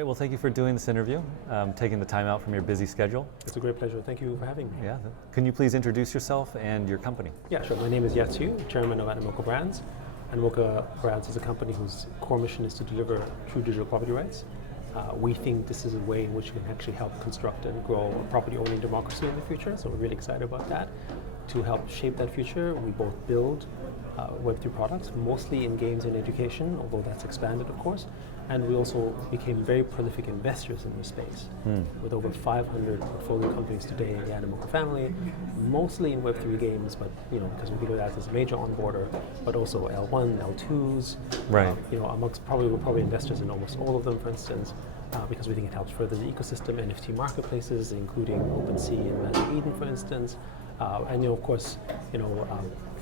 right, well, thank you for doing this interview, taking the time out from your busy schedule. It's a great pleasure. Thank you for having me. Yeah. Can you please introduce yourself and your company? Yeah, sure. My name is Yat Siu, chairman of Animoca Brands. Animoca Brands is a company whose core mission is to deliver true digital property rights. We think this is a way in which we can actually help construct and grow a property-owning democracy in the future, so we're really excited about that. To help shape that future, we both build Web3 products, mostly in games and education, although that's expanded, of course. And we also became very prolific investors in this space, with over 500 portfolio companies today in the Animoca family, mostly in Web3 games, but because we think of that as a major onboarder, but also L1, L2s. Right. We're probably investors in almost all of them, for instance, because we think it helps further the ecosystem, NFT marketplaces, including OpenSea and Magic Eden, for instance. And of course,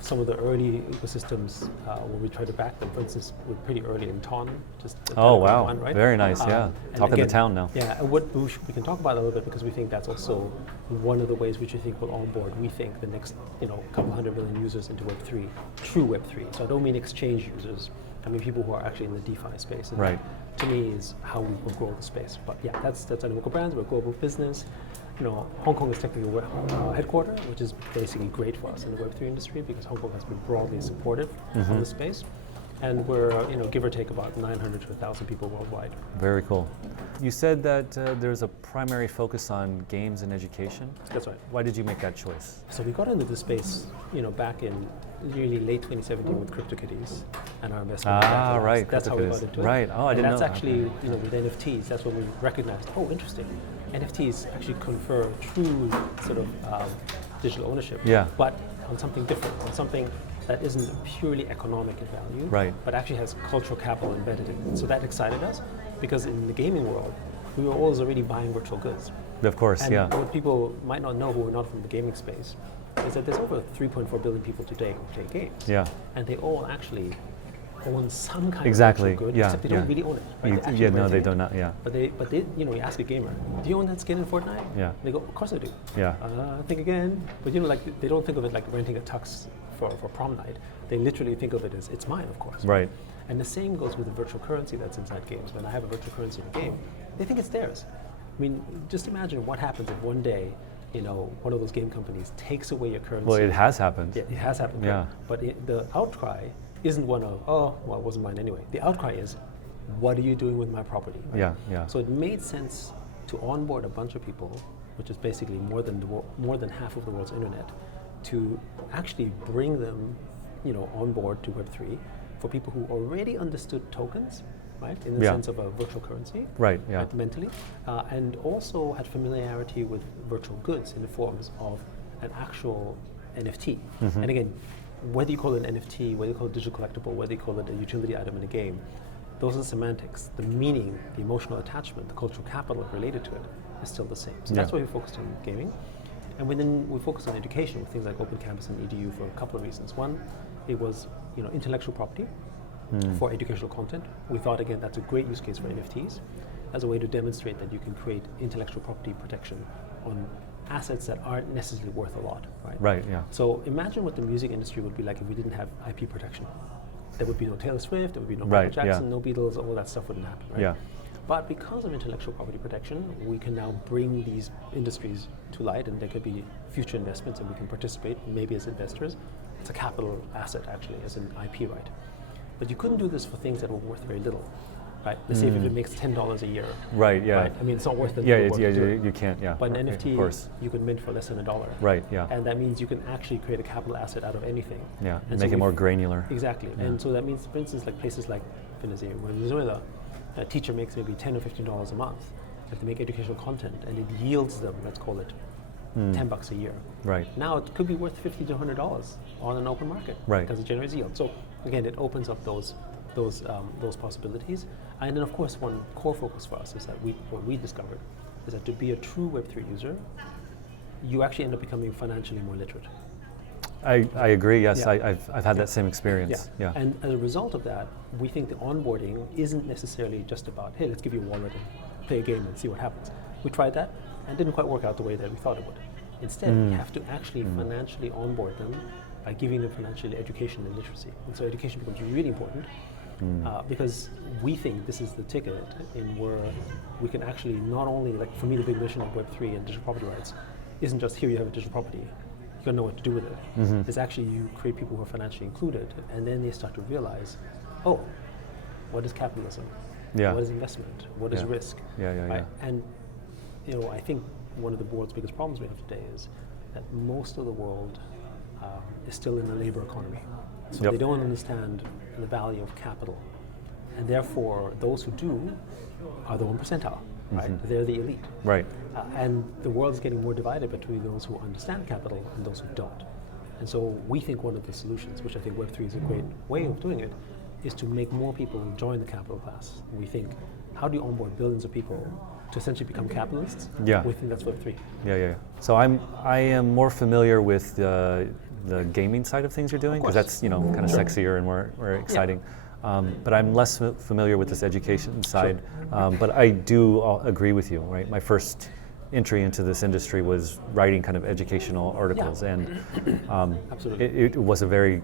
some of the early ecosystems when we try to back them, for instance, we're pretty early in Ton. Oh wow, one, right? Very nice. Yeah, talk of the town now. Yeah, and we can talk about that a little bit because we think that's also one of the ways which we think will onboard. We think the next couple 100 million users into Web3, true Web3. So I don't mean exchange users. I mean people who are actually in the DeFi space. And right. That, to me, is how we will grow the space. But yeah, that's Animoca Brands. We're a global business. Hong Kong is technically headquarter, which is basically great for us in the Web3 industry because Hong Kong has been broadly supportive of the space. And we're, give or take, about 900 to 1,000 people worldwide. Very cool. You said that there's a primary focus on games and education. That's right. Why did you make that choice? So we got into this space, back in really late 2017 with CryptoKitties and our investment. Right. That's how we got into it. Right. Oh, I didn't know. That's actually, with NFTs, that's when we recognized, oh, interesting. NFTs actually confer true sort of digital ownership, but on something different, on something that isn't purely economic in value, right, but actually has cultural capital embedded in it. So that excited us because in the gaming world, we were always already buying virtual goods. Of course, and what people might not know who are not from the gaming space is that there's over 3.4 billion people today who play games. Yeah. And they all actually own some kind of virtual good, except they don't really own it. Right? They don't. But they, you ask a gamer, do you own that skin in Fortnite? Yeah. They go, of course I do. Yeah. Think again. But they don't think of it like renting a tux for prom night. They literally think of it as it's mine, of course. Right. And the same goes with the virtual currency that's inside games. When I have a virtual currency in a game, they think it's theirs. I mean, just imagine what happens if one day, one of those game companies takes away your currency. Well, it has happened. Yeah, it has happened. Yeah. Right? But the outcry isn't one of, oh, well, it wasn't mine anyway. The outcry is, what are you doing with my property? Right? Yeah. So it made sense to onboard a bunch of people, which is basically more than half of the world's internet, to actually bring them, on board to Web3 for people who already understood tokens, right, in the sense of a virtual currency, right, mentally, and also had familiarity with virtual goods in the forms of an actual NFT. And again, whether you call it an NFT, whether you call it digital collectible, whether you call it a utility item in a game, those are semantics. The meaning, the emotional attachment, the cultural capital related to it is still the same. So that's why we focused on gaming. And then we focused on education with things like Open Campus and EDU for a couple of reasons. One, it was intellectual property for educational content. We thought, again, that's a great use case for NFTs as a way to demonstrate that you can create intellectual property protection on assets that aren't necessarily worth a lot, right? Right, yeah. So imagine what the music industry would be like if we didn't have IP protection. There would be no Taylor Swift, there would be no Michael Jackson, no Beatles, all that stuff wouldn't happen, right? Yeah. But because of intellectual property protection, we can now bring these industries to light, and there could be future investments, and we can participate, maybe as investors. It's a capital asset, actually, as an IP right. But you couldn't do this for things that were worth very little, right? Let's say if it makes $10 a year. Right, yeah. Right? I mean, it's not worth the you can't, But an NFT, you could mint for less than $1. Right, yeah. And that means you can actually create a capital asset out of anything. Yeah, and make it more granular. Exactly. Yeah. And so that means, for instance, like places like Venezuela, a teacher makes maybe $10 or $15 a month. If they make educational content and it yields them, let's call it, $10 a year. Right. Now it could be worth $50 to $100 on an open market. Right. Because it generates yield. So again, it opens up those possibilities. And then of course, one core focus for us is that what we discovered is that to be a true Web3 user, you actually end up becoming financially more literate. I agree, yes. Yeah. I've had that same experience. Yeah. And as a result of that, we think the onboarding isn't necessarily just about, hey, let's give you a wallet and play a game and see what happens. We tried that and it didn't quite work out the way that we thought it would. Instead, we have to actually financially onboard them by giving them financial education and literacy. And so education becomes really important. because we think this is the ticket in where we can actually not only, like for me, the big mission of Web3 and digital property rights isn't just here you have a digital property, you gotta know what to do with it. It's actually you create people who are financially included, and then they start to realize, oh, what is capitalism? Yeah. What is investment? What is risk? Yeah. And I think one of the world's biggest problems we have today is that most of the world is still in a labor economy. So they don't understand the value of capital. And therefore, those who do are the 1 percentile, right? They're the elite. Right. And the world is getting more divided between those who understand capital and those who don't. And so we think one of the solutions, which I think Web3 is a great way of doing it, is to make more people join the capital class. We think, how do you onboard billions of people to essentially become capitalists? Yeah. We think that's Web3. Yeah. So I am more familiar with the gaming side of things you're doing, because that's kind of sexier and more exciting. But I'm less familiar with this education side. But I do agree with you, right? My first entry into this industry was writing kind of educational articles, and it was a very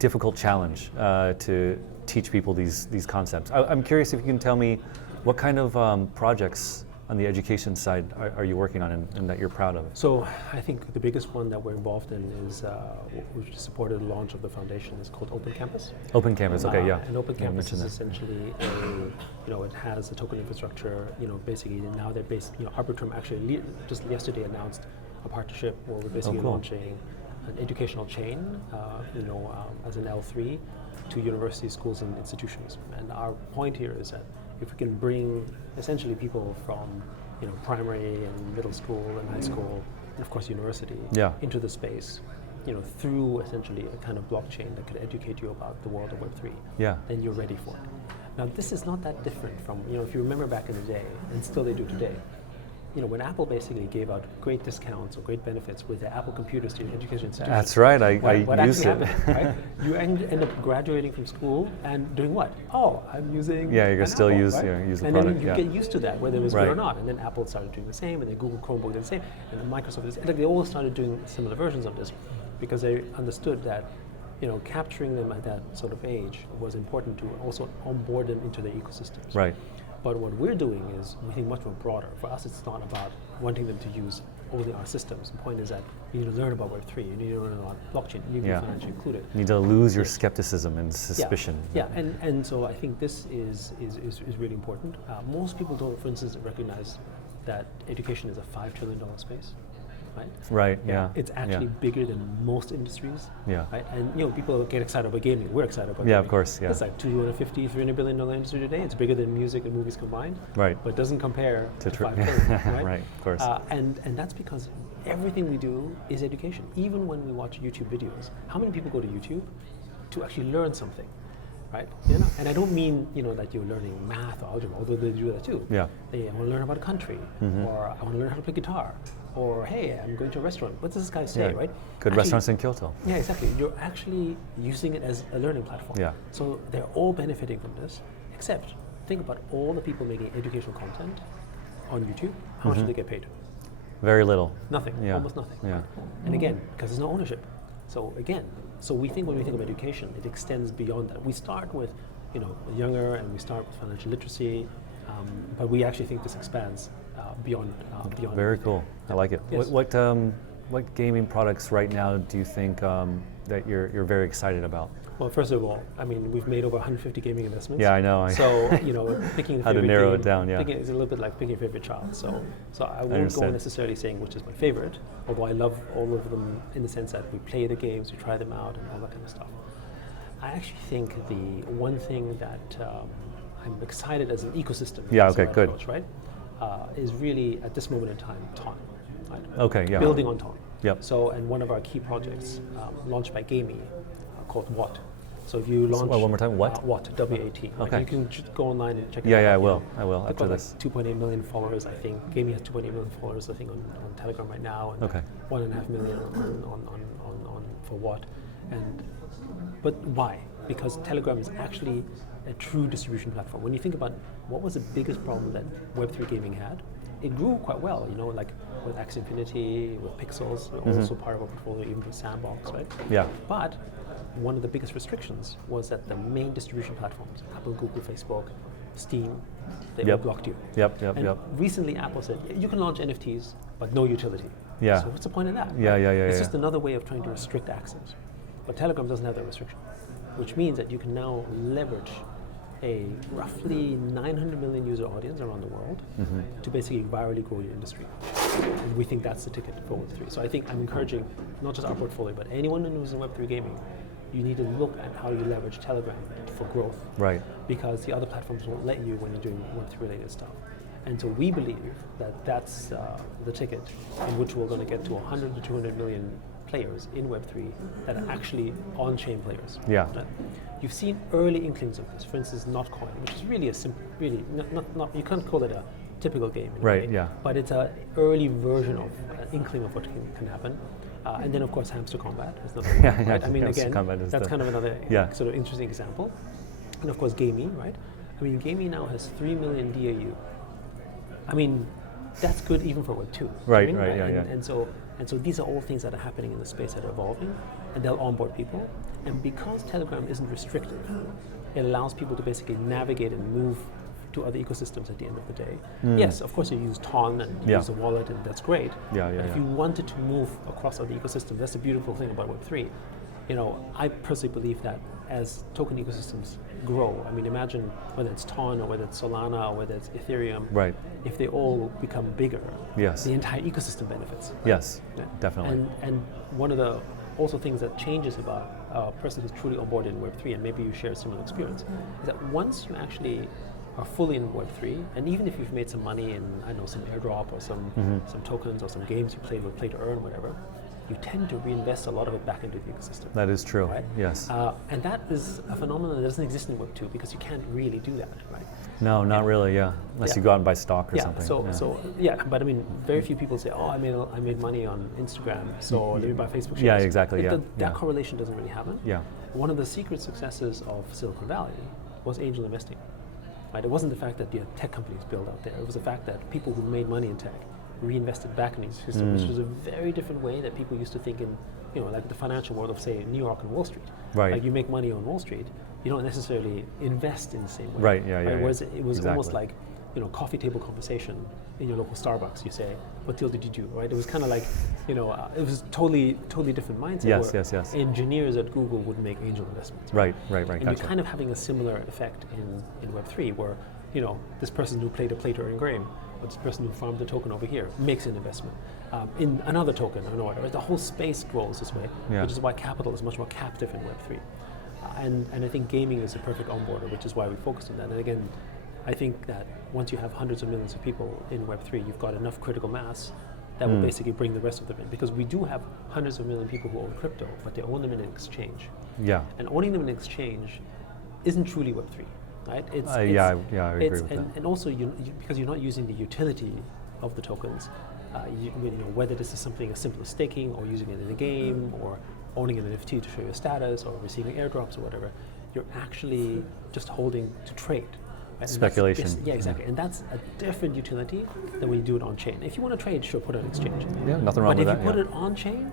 difficult challenge to teach people these concepts. I'm curious if you can tell me what kind of projects on the education side are you working on and that you're proud of? So I think the biggest one that we're involved in is we've supported the launch of the foundation. It's called Open Campus. Open Campus, okay, yeah. And Open Campus is essentially it has a token infrastructure. Basically now they're based. Arbitrum actually just yesterday announced a partnership where we're basically launching an educational chain, as an L3 to universities, schools, and institutions. And our point here is that if we can bring essentially people from primary and middle school and high school, and of course university, into the space, through essentially a kind of blockchain that could educate you about the world of Web3, then you're ready for it. Now this is not that different from, if you remember back in the day, and still they do today, when Apple basically gave out great discounts or great benefits with the Apple computers to education institutions. That's right, I used it. Right? You end up graduating from school and doing what? Oh, I'm using you can still Apple, use right? the and product. And then you get used to that, whether it was good or not. And then Apple started doing the same, and then Google Chromebook did the same, and then Microsoft did the same. They all started doing similar versions of this because they understood that capturing them at that sort of age was important to also onboard them into their ecosystems. Right. But what we're doing is, we think, much more broader. For us, it's not about wanting them to use only our systems. The point is that you need to learn about Web3, you need to learn about blockchain, you need to be financially included. You need to lose your skepticism and suspicion. And so I think this is really important. Most people don't, for instance, recognize that education is a $5 trillion space. Right. It's actually bigger than most industries. Right. And people get excited about gaming. We're excited about gaming. Of course. It's like $250-300 billion industry today. It's bigger than music and movies combined. Right. But it doesn't compare to $5 trillion. Right. Right. Of course. And that's because everything we do is education. Even when we watch YouTube videos, how many people go to YouTube to actually learn something? Right? And I don't mean that you're learning math or algebra, although they do that too. I want to learn about a country, or I want to learn how to play guitar, or hey, I'm going to a restaurant. What does this guy say, right? Good restaurants in Kyoto. Yeah, exactly. You're actually using it as a learning platform. So they're all benefiting from this, except think about all the people making educational content on YouTube. How much do they get paid? Very little. Nothing. Almost nothing. And again, because there's no ownership. So we think when we think of education, it extends beyond that. We start with, younger, and we start with financial literacy, but we actually think this expands beyond. Very cool. I like it. Yes. What gaming products right now do you think that you're very excited about? Well, first of all, we've made over 150 gaming investments. Yeah, I know. So, picking how to narrow it down, It's a little bit like picking your favorite child. So I won't go necessarily saying which is my favorite, although I love all of them in the sense that we play the games, we try them out, and all that kind of stuff. I actually think the one thing that I'm excited as an ecosystem. Good. Approach, right? Is really at this moment in time, Ton. Right? Okay, Building on Ton. Yep. So, and one of our key projects launched by Gamey, called Watt. So if you launch... one more time, what? Watt, W-A-T. Okay. You can just go online and check it out. Yeah, I will after this. 2.8 million followers, I think. Gamey has 2.8 million followers, I think, on Telegram right now. And 1.5 million on for Watt. But why? Because Telegram is actually a true distribution platform. When you think about what was the biggest problem that Web3 gaming had, it grew quite well, like with Axie Infinity, with Pixels, also part of our portfolio, even with Sandbox, right? Yeah. But one of the biggest restrictions was that the main distribution platforms, Apple, Google, Facebook, Steam, they all blocked you. And recently Apple said, you can launch NFTs, but no utility. Yeah. So what's the point of that? It's just another way of trying to restrict access. But Telegram doesn't have that restriction, which means that you can now leverage a roughly 900 million user audience around the world to basically virally grow your industry. And we think that's the ticket for Web3. So I think I'm encouraging not just our portfolio, but anyone who's in Web3 gaming, you need to look at how you leverage Telegram for growth. Right. Because the other platforms won't let you when you're doing Web3 related stuff. And so we believe that that's the ticket in which we're going to get to 100 to 200 million players in Web3 that are actually on-chain players. Yeah. Right? You've seen early inklings of this. For instance, Notcoin, which is really a simple, really not you can't call it a typical game. Right. Yeah. But it's an early version of an inkling of what can happen. And then of course Hamster Combat is another one. Right? I mean, again, that's kind of another sort of interesting example. And of course Gaming, right? I mean, Gaming now has 3 million DAU. I mean, that's good even for Web2. Right. And so these are all things that are happening in the space that are evolving, and they'll onboard people. And because Telegram isn't restrictive, it allows people to basically navigate and move to other ecosystems at the end of the day. Yes, of course you use Ton and use the wallet, and that's great. But if you wanted to move across other ecosystems, that's the beautiful thing about Web3. You know, I personally believe that as token ecosystems grow, I mean, imagine whether it's Ton or whether it's Solana or whether it's Ethereum, if they all become bigger, the entire ecosystem benefits. Yes, definitely. And one of the also things that changes about a person who's truly on board in Web3, and maybe you share a similar experience, is that once you actually are fully in Web3, and even if you've made some money in, I know, some airdrop or some tokens or some games you played with, play to earn, whatever, you tend to reinvest a lot of it back into the ecosystem. That is true, right? Yes. And that is a phenomenon that doesn't exist in Web2 because you can't really do that, right? No, not really, unless you go out and buy stock or something. But I mean, very few people say, oh, I made money on Instagram, so let me buy Facebook shares. Yeah, exactly, That correlation doesn't really happen. Yeah. One of the secret successes of Silicon Valley was angel investing. Right? It wasn't the fact that the tech companies built out there, it was the fact that people who made money in tech reinvested back in these systems, which was a very different way that people used to think in, you know, like the financial world of, say, New York and Wall Street. Right. Like you make money on Wall Street, you don't necessarily invest in the same way. Right, Whereas it was almost like, you know, coffee table conversation in your local Starbucks. You say, what deal did you do, right? It was kind of like, you know, it was totally different mindset. Yes. Engineers at Google would make angel investments. Right. And you're kind of having a similar effect in Web3 where, you know, this person who played a play to earn game, or this person who farmed a token over here makes an investment in another token or whatever. The whole space grows this way, which is why capital is much more captive in Web3. And I think gaming is a perfect onboarder, which is why we focused on that. And again, I think that once you have hundreds of millions of people in Web3, you've got enough critical mass that will basically bring the rest of them in. Because we do have hundreds of million people who own crypto, but they own them in an exchange. Yeah. And owning them in an exchange isn't truly Web3. Right? I agree with that. And also, because you're not using the utility of the tokens, you know, whether this is something as simple as staking or using it in a game or owning an NFT to show your status or receiving airdrops or whatever, you're actually just holding to trade. Right? Speculation. Exactly. And that's a different utility than when you do it on chain. If you want to trade, sure, put it on exchange. Yeah, nothing wrong with that. But if you put it on chain,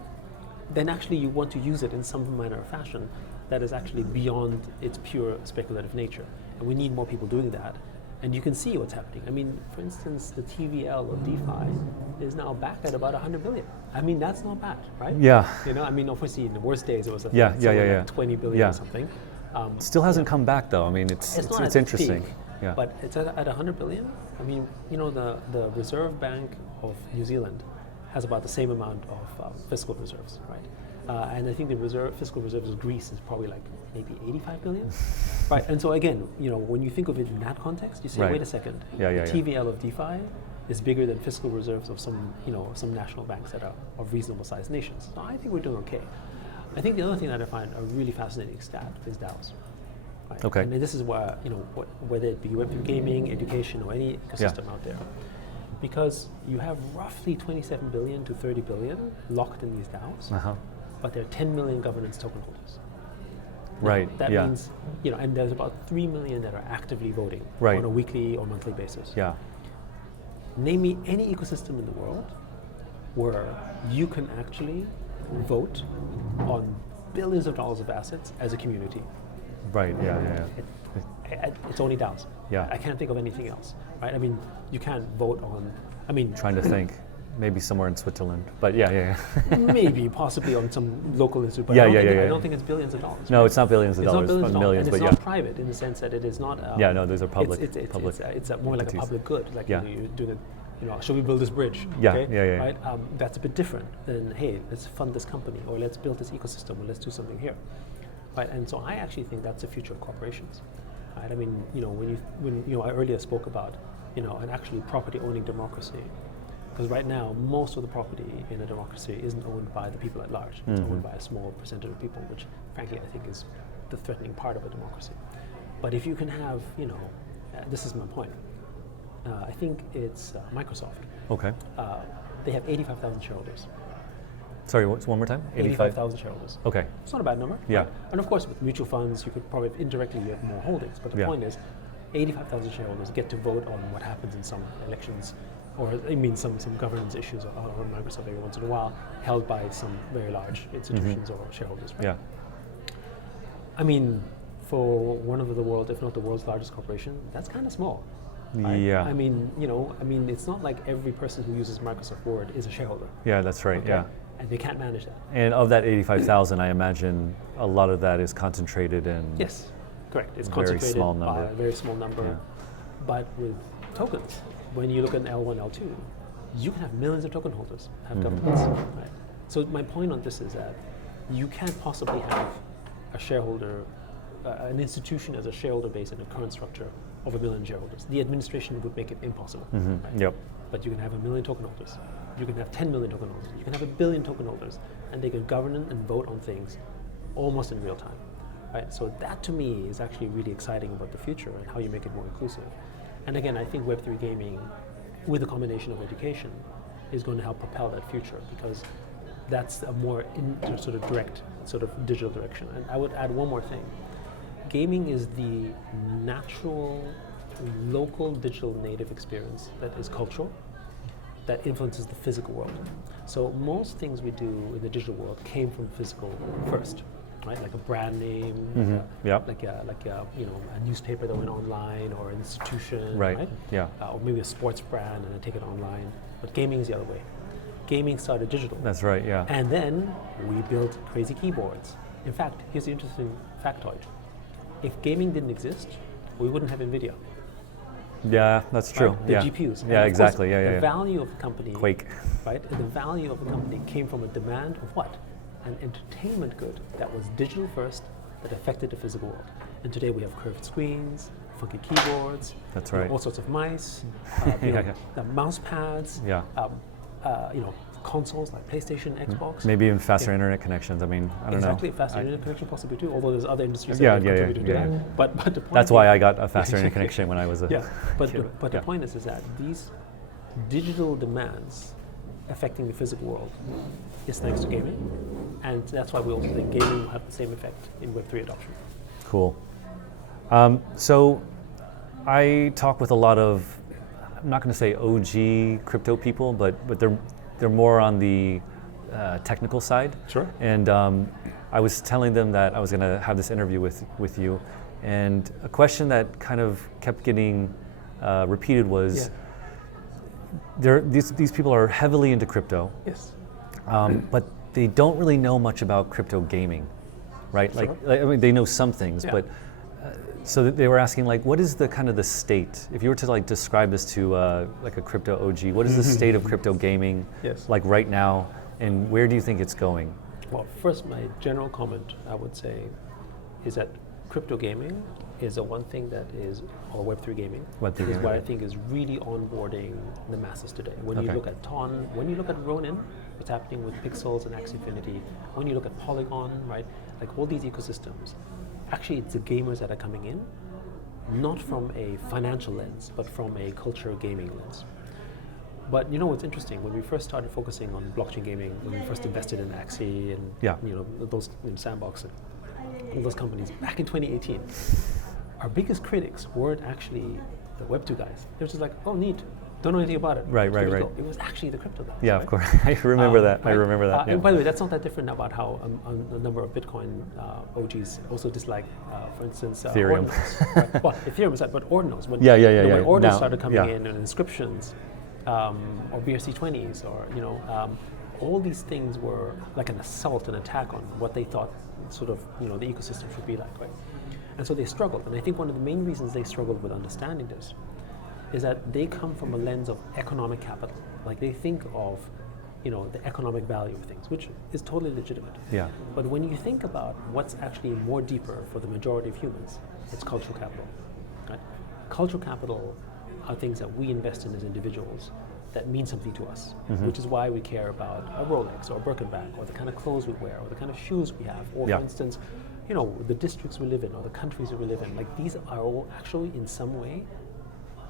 then actually you want to use it in some manner or fashion that is actually beyond its pure speculative nature. And we need more people doing that. And you can see what's happening. I mean, for instance, the TVL of DeFi is now backed at about 100 billion. I mean, that's not bad, right? Yeah. You know, I mean, obviously in the worst days it was like 20 billion or something. Still hasn't come back though. I mean, it's interesting. Peak, but it's at 100 billion. I mean, you know, the Reserve Bank of New Zealand has about the same amount of fiscal reserves, right? And I think the fiscal reserves of Greece is probably like maybe 85 billion, right? And so again, you know, when you think of it in that context, you say, wait a second, the TVL of DeFi is bigger than fiscal reserves of some national banks that are of reasonable sized nations. So I think we're doing okay. I think the other thing that I find a really fascinating stat is DAOs. Right? Okay. And this is where, you know, whether it be Web3 gaming, education, or any ecosystem out there, because you have roughly 27 billion to 30 billion locked in these DAOs. But there are 10 million governance token holders. Right. Now, that means, you know, and there's about 3 million that are actively voting on a weekly or monthly basis. Yeah. Name me any ecosystem in the world where you can actually vote on billions of dollars of assets as a community. Right. Yeah. It's only DAOs. Yeah. I can't think of anything else, right? I mean, you can't vote on. I mean, Trying to think. Maybe somewhere in Switzerland. But yeah. maybe possibly on some local institute. But Yeah, I don't think it's billions of dollars. No, right? it's not billions of It's dollars, not billions but of dollars, millions. and But it's yeah. not private in the sense that it is not. Yeah, no, those are public. It's more like a entities. public good. Like Yeah. you're doing should we build this bridge? Yeah, Okay? yeah. Right. That's a bit different than hey, let's fund this company or let's build this ecosystem or let's do something here. Right. And so I actually think that's the future of corporations. Right. I mean, when I earlier spoke about an actually property owning democracy. Because right now, most of the property in a democracy isn't owned by the people at large. It's owned by a small percentage of people, which frankly I think is the threatening part of a democracy. But if you can have, this is my point. I think it's Microsoft. Okay. They have 85,000 shareholders. Sorry, one more time? 85,000 shareholders. Okay. It's not a bad number. Yeah. Right? And of course, with mutual funds, you could probably indirectly get more holdings. But the point is, 85,000 shareholders get to vote on what happens in some elections, or I mean some governance issues on Microsoft every once in a while, held by some very large institutions or shareholders. Right? Yeah. I mean, for one of the world, if not the world's largest corporation, that's kind of small. Right? Yeah. I mean, it's not like every person who uses Microsoft Word is a shareholder. Yeah, that's right. Okay? Yeah. And they can't manage that. And of that 85,000, I imagine a lot of that is concentrated in. Yes, correct. It's Very concentrated small by number. a very small number. Yeah. But with tokens, when you look at L1, L2, you can have millions of token holders have governance. Right? So my point on this is that you can't possibly have a shareholder, an institution as a shareholder base in a current structure of 1 million shareholders. The administration would make it impossible. Right? Yep. But you can have 1 million token holders. You can have 10 million token holders. You can have 1 billion token holders, and they can govern and vote on things almost in real time. Right? So that to me is actually really exciting about the future and how you make it more inclusive. And again, I think Web3 gaming, with a combination of education, is going to help propel that future because that's a more sort of direct sort of digital direction. And I would add one more thing. Gaming is the natural, local digital native experience that is cultural, that influences the physical world. So most things we do in the digital world came from physical first, right? Like a brand name, like a newspaper that went online or an institution, right? Yeah. Or maybe a sports brand and then take it online. But gaming is the other way. Gaming started digital. That's right. Yeah. And then we built crazy keyboards. In fact, here's the interesting factoid. If gaming didn't exist, we wouldn't have NVIDIA. Yeah, that's true. Right? The GPUs. Yeah, exactly. The value of a company, Quake. right? And the value of a company came from a demand of what? An entertainment good that was digital first, that affected the physical world. And today we have curved screens, funky keyboards. That's right. All sorts of mice, the mouse pads. Yeah. Consoles like PlayStation, Xbox. Maybe even faster internet connections. I mean, I don't exactly, know. faster internet connection possibly too. Although there's other industries that Yeah, contribute to yeah. that. But the point That's why I got a faster internet connection when I was a kid. But the point is that these digital demands affecting the physical world is thanks to gaming, and that's why we also think gaming will have the same effect in Web3 adoption. Cool. So I talk with a lot of, I'm not going to say OG crypto people, but they're more on the technical side. Sure. And I was telling them that I was going to have this interview with you, and a question that kind of kept getting repeated was, these people are heavily into crypto. Yes. But they don't really know much about crypto gaming, right? Sure. I mean, they know some things, but so they were asking, like, what is the kind of the state? If you were to like describe this to like a crypto OG, what is the state of crypto gaming like right now, and where do you think it's going? Well, first, my general comment I would say is that crypto gaming is the one thing that is, or Web3 gaming, is what I think is really onboarding the masses today. When you look at Ton, when you look at Ronin, what's happening with Pixels and Axie Infinity, when you look at Polygon, right, like all these ecosystems, actually it's the gamers that are coming in, not from a financial lens, but from a culture gaming lens. But you know what's interesting, when we first started focusing on blockchain gaming, when we first invested in Axie and those Sandbox and all those companies back in 2018, our biggest critics weren't actually the Web2 guys. They're just like, oh neat, don't know anything about it. Right. It was actually the crypto DAOs. Yeah, right? of course. I remember that. Right? I remember that. Yeah. And by the way, that's not that different about how a number of Bitcoin OGs also dislike, for instance, Ethereum. ordinals. Right? Well, Ethereum aside, but ordinals. When, Yeah. When ordinals Now, started coming yeah. in and inscriptions, or BRC20s, or all these things were like an assault, an attack on what they thought sort of the ecosystem should be like, right? And so they struggled. And I think one of the main reasons they struggled with understanding this is that they come from a lens of economic capital. Like they think of, the economic value of things, which is totally legitimate. Yeah. But when you think about what's actually more deeper for the majority of humans, it's cultural capital. Right? Cultural capital are things that we invest in as individuals that mean something to us, which is why we care about a Rolex or a Birkenback, or the kind of clothes we wear, or the kind of shoes we have, or for instance, the districts we live in, or the countries that we live in. Like these are all actually in some way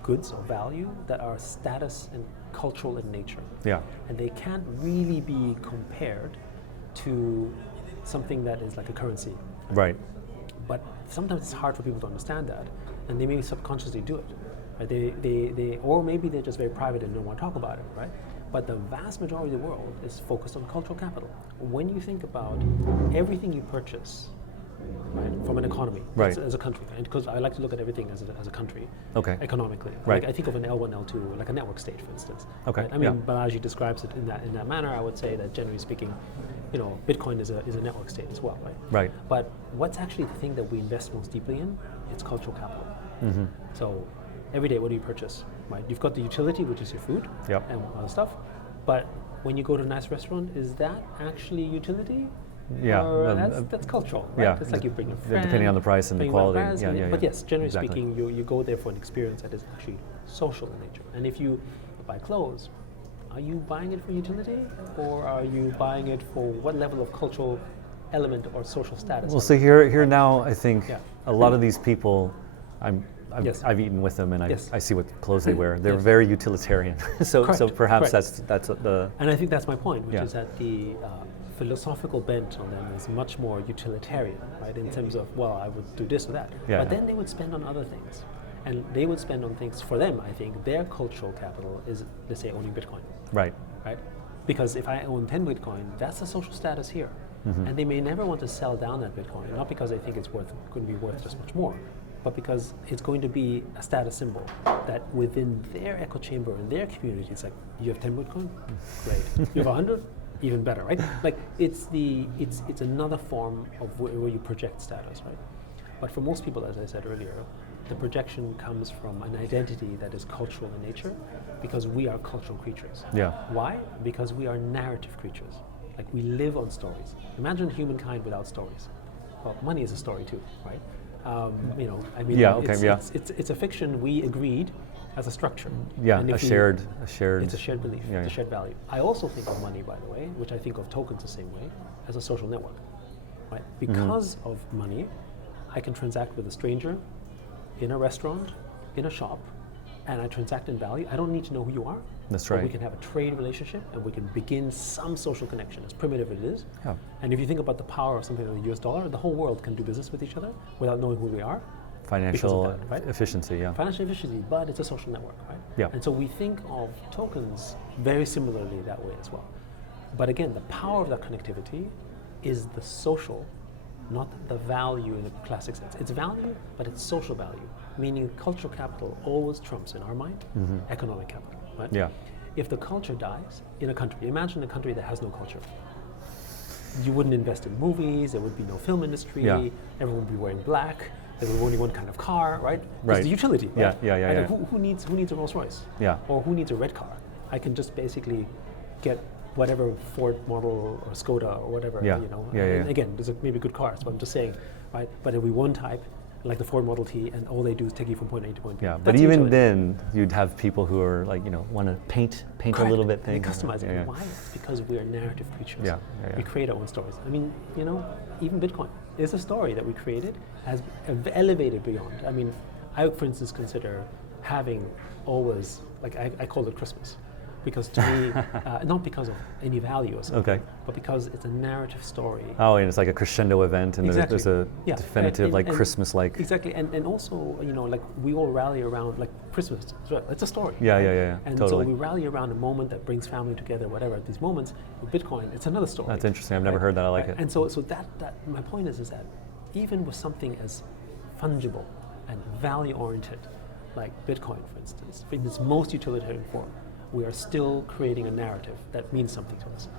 goods or value that are status and cultural in nature. Yeah. And they can't really be compared to something that is like a currency. Right. But sometimes it's hard for people to understand that, and they maybe subconsciously do it. Right? They or maybe they're just very private and don't want to talk about it, right? But the vast majority of the world is focused on cultural capital. When you think about everything you purchase, right, from an economy, right, as a country, and because I like to look at everything as a country, okay, economically. Right. Like I think of an L1, L2, like a network state, for instance. Okay. Right? I mean, Balaji describes it in that manner. I would say that generally speaking, Bitcoin is a network state as well, right? Right. But what's actually the thing that we invest most deeply in? It's cultural capital. So every day, what do you purchase? Right? You've got the utility, which is your food and other stuff. But when you go to a nice restaurant, is that actually utility? Yeah, Or that's cultural, right? Yeah, It's like you bring a friend. depending on the price and the quality. But yes, generally exactly. speaking, you go there for an experience that is actually social in nature. And if you buy clothes, are you buying it for utility, or are you buying it for what level of cultural element or social status? Well, so here now, I think Yeah. a lot of these people, Yes. I've eaten with them, and Yes. I see what clothes they wear. They're Yes. very utilitarian. so Correct. perhaps Correct. that's the And I think that's my point, which Yeah. is that the philosophical bent on them is much more utilitarian, right? In terms of, well, I would do this or that. Yeah, But then they would spend on other things. And they would spend on things, for them, I think, their cultural capital is, let's say, owning Bitcoin, right. right? Because if I own 10 Bitcoin, that's a social status here. And they may never want to sell down that Bitcoin, not because they think it's going to be worth just much more, but because it's going to be a status symbol that within their echo chamber and their community, it's like, you have 10 Bitcoin? Great. You have 100? Even better, right? Like it's another form of where you project status, right? But for most people, as I said earlier, the projection comes from an identity that is cultural in nature, because we are cultural creatures. Yeah. Why? Because we are narrative creatures. Like we live on stories. Imagine humankind without stories. Well, money is a story too, right? I mean, Yeah, okay, it's a fiction we agreed as a structure. Yeah, And a if shared. It's a shared belief, Yeah, it's a yeah. shared value. I also think of money, by the way, which I think of tokens the same way, as a social network, right? Because of money, I can transact with a stranger in a restaurant, in a shop, and I transact in value. I don't need to know who you are. That's But right. we can have a trade relationship, and we can begin some social connection, as primitive as it is. Yeah. And if you think about the power of something like the US dollar, the whole world can do business with each other without knowing who we are. Financial Because of that, right? efficiency, yeah. Financial efficiency, but it's a social network, right? Yeah. And so we think of tokens very similarly that way as well. But again, the power of that connectivity is the social, not the value in the classic sense. It's value, but it's social value, meaning cultural capital always trumps in our mind economic capital, right? Yeah. If the culture dies in a country, imagine a country that has no culture. You wouldn't invest in movies, there would be no film industry, Yeah. everyone would be wearing black, there would be only one kind of car, right? Right. It's the utility, Yeah, right? yeah, Right? yeah. Like who needs a Rolls Royce? Yeah. Or who needs a red car? I can just basically get whatever Ford model or Skoda or whatever, Yeah. you know. Yeah, yeah, And yeah. again, there's maybe good cars, but I'm just saying, right? But it'll be one type, like the Ford Model T, and all they do is take you from point A to point B. Yeah, but That's even utility. then, you'd have people who are like, want to paint a Correct. little bit And thing. we customize it. Yeah, yeah. Why? It's because we are narrative creatures. Yeah, yeah, yeah. We create our own stories. I mean, even Bitcoin is a story that we created, has elevated beyond. I mean, I, for instance, consider having always, like I call it Christmas. Because to me, not because of any value or something, Okay. but because it's a narrative story. Oh, and it's like a crescendo event, and Exactly. there's a Yeah. definitive, like Christmas-like. Exactly, and also, like we all rally around, like Christmas, it's a story. Yeah, right? yeah. And Totally. so we rally around a moment that brings family together, whatever. At these moments, with Bitcoin, it's another story. That's interesting. I've never heard that. I like it. And so that my point is that even with something as fungible and value-oriented, like Bitcoin, for instance, in its most utilitarian form, we are still creating a narrative that means something to us.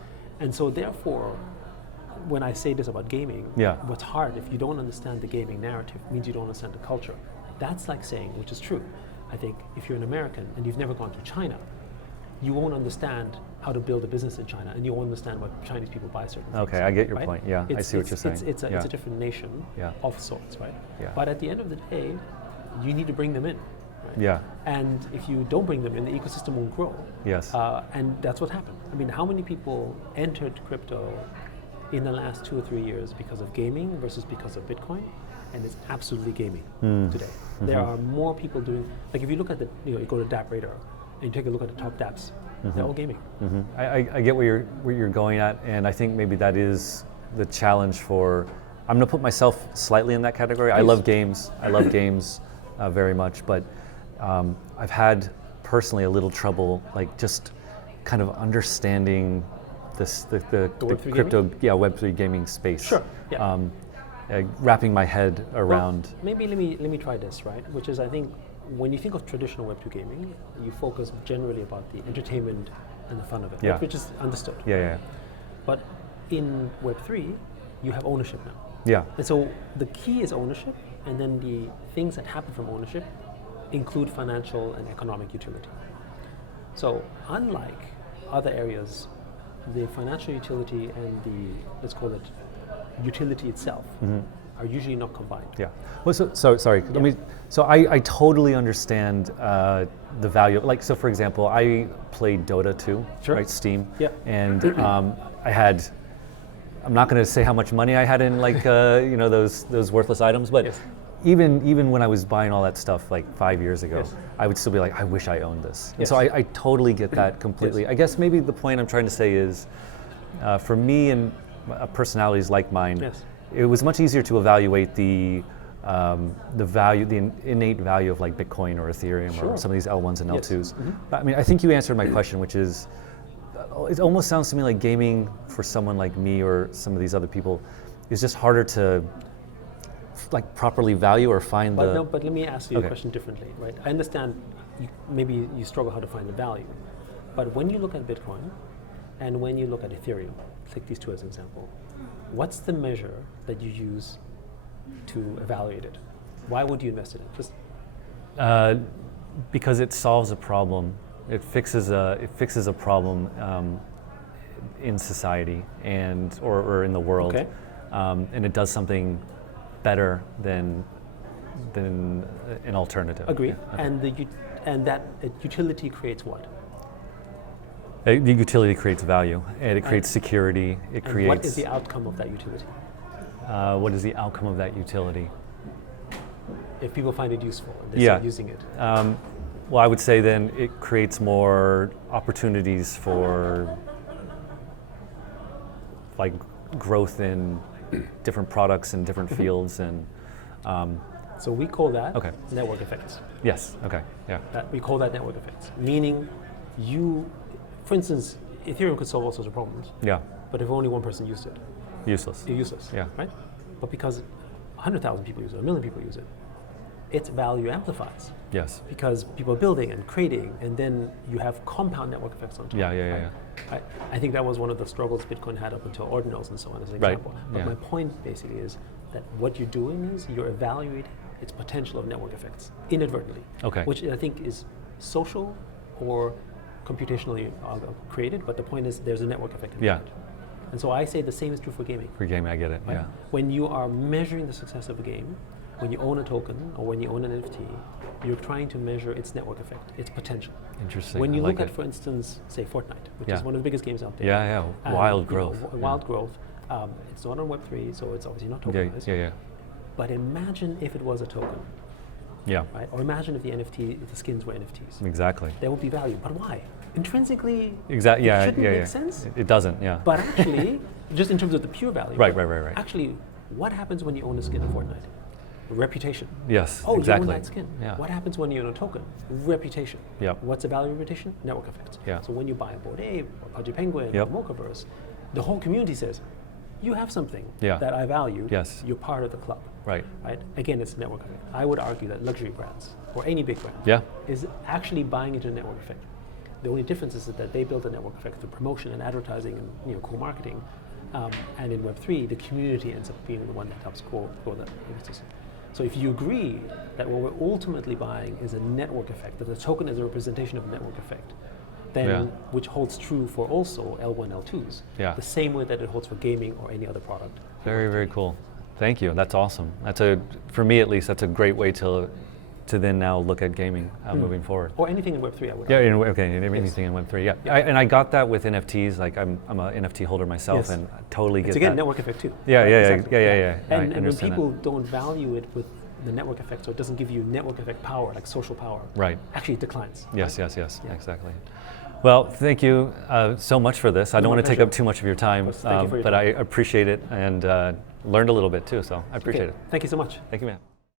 And so therefore, when I say this about gaming, Yeah. what's hard, if you don't understand the gaming narrative, means you don't understand the culture. That's like saying, which is true, I think if you're an American and you've never gone to China, you won't understand how to build a business in China, and you won't understand what Chinese people buy certain things. Okay, I get your right? point. Yeah, I see what you're saying. It's Yeah. a different nation Yeah. of sorts, right? Yeah. But at the end of the day, you need to bring them in. Right? Yeah. And if you don't bring them in, the ecosystem won't grow. Yes. And that's what happened. I mean, how many people entered crypto in the last 2 or 3 years because of gaming versus because of Bitcoin? And it's absolutely gaming today. There are more people doing, like if you look at you go to Dapp Radar and you take a look at the top dApps, they're all gaming. I get where you're going at, and I think maybe that is the challenge for. I'm going to put myself slightly in that category. I love games. I love games very much, but I've had personally a little trouble, like just kind of understanding the Web3 crypto, Web3 gaming space. Sure. Yeah. Wrapping my head around. Well, maybe let me try this, right? Which is, I think, when you think of traditional Web2 gaming, you focus generally about the entertainment and the fun of it, Yeah. which is understood. Yeah. But in Web3, you have ownership now. Yeah. And so the key is ownership, and then the things that happen from ownership include financial and economic utility. So unlike other areas, the financial utility and the, let's call it, utility itself are usually not combined. Yeah. Well, so sorry. Let me. So I totally understand the value. Like, so for example, I played Dota 2, Sure. right? Steam. Yeah. And I had. I'm not going to say how much money I had in like those worthless items, but Yes. even when I was buying all that stuff like 5 years ago, Yes. I would still be like, I wish I owned this. And Yes. so I totally get that completely. Yes. I guess maybe the point I'm trying to say is, for me and personalities like mine, Yes. it was much easier to evaluate the value, the innate value of like Bitcoin or Ethereum or Sure. some of these L1s and Yes. L2s. But I mean, I think you answered my question, which is, it almost sounds to me like gaming for someone like me or some of these other people is just harder to like properly value or find But the. no, but let me ask you Okay. a question differently, right? I understand maybe you struggle how to find the value, but when you look at Bitcoin and when you look at Ethereum, take these two as an example, what's the measure that you use to evaluate it? Why would you invest in it? Just Because it solves a problem. It fixes a problem in society or in the world, Okay. And it does something better than an alternative. Agreed. Yeah, okay. And that utility creates what? The utility creates value, and it creates security. It And creates. what is the outcome of that utility? What is the outcome of that utility? If people find it useful and they Yeah. start using it. Well, I would say then it creates more opportunities for like growth in different products and different fields and. So we call that Okay. network effects. Yes. Okay. Yeah. We call that network effects, meaning for instance, Ethereum could solve all sorts of problems, Yeah. but if only one person used it, Useless. it's useless, Yeah. right? But because 100,000 people use it, 1 million people use it, its value amplifies Yes. because people are building and creating, and then you have compound network effects on top. Yeah. I think that was one of the struggles Bitcoin had up until ordinals and so on as an Right. example. But Yeah. my point basically is that what you're doing is you're evaluating its potential of network effects inadvertently. Okay. Which I think is social or computationally created, but the point is there's a network effect in Yeah. it. And so I say the same is true for gaming. For gaming, I get it. Right? Yeah. When you are measuring the success of a game, when you own a token or when you own an NFT, you're trying to measure its network effect, its potential. Interesting. When you I look like at, for instance, say Fortnite, which Yeah. is one of the biggest games out there. Yeah. Wild growth. Wild growth. It's not on Web3, so it's obviously not Yeah. tokenized. Yeah. But imagine if it was a token. Yeah. Right? Or imagine if if the skins were NFTs. Exactly. There would be value. But why? Intrinsically, Exactly. it shouldn't make sense. It doesn't. Yeah. But actually, just in terms of the pure value. Right. Actually, what happens when you own a skin in Fortnite? Reputation. Yes. Oh, exactly. you own that skin. Yeah. What happens when you own a token? Reputation. Yep. What's the value of reputation? Network effects. Yeah. So when you buy a Bored Ape or Pudgy Penguin Yep. or Mochaverse, the whole community says, you have something Yeah. that I value. Yes. You're part of the club. Right. Right? Again, it's a network effect. I would argue that luxury brands or any big brand Yeah. is actually buying into a network effect. The only difference is that they build a network effect through promotion and advertising and co-marketing. And in Web3, the community ends up being the one that helps grow the business. So if you agree that what we're ultimately buying is a network effect, that the token is a representation of a network effect, then which holds true for also L1, L2s, the same way that it holds for gaming or any other product. Very cool. Thank you. That's awesome. For me at least, that's a great way to then now look at gaming moving forward. Or anything in Web3, I would argue. argue. Anything in Web3. Yeah, and I got that with NFTs. Like I'm an NFT holder myself, and I totally get it's again network effect too. Yeah, Exactly. yeah. And when people don't value it with the network effect, so it doesn't give you network effect power, like social power. Right. Actually, it declines. Yes, exactly. Well, thank you so much for this. I don't want to take up too much of your time, Thank you for your but time. I appreciate it and learned a little bit too. So I appreciate it. Thank you so much. Thank you, man.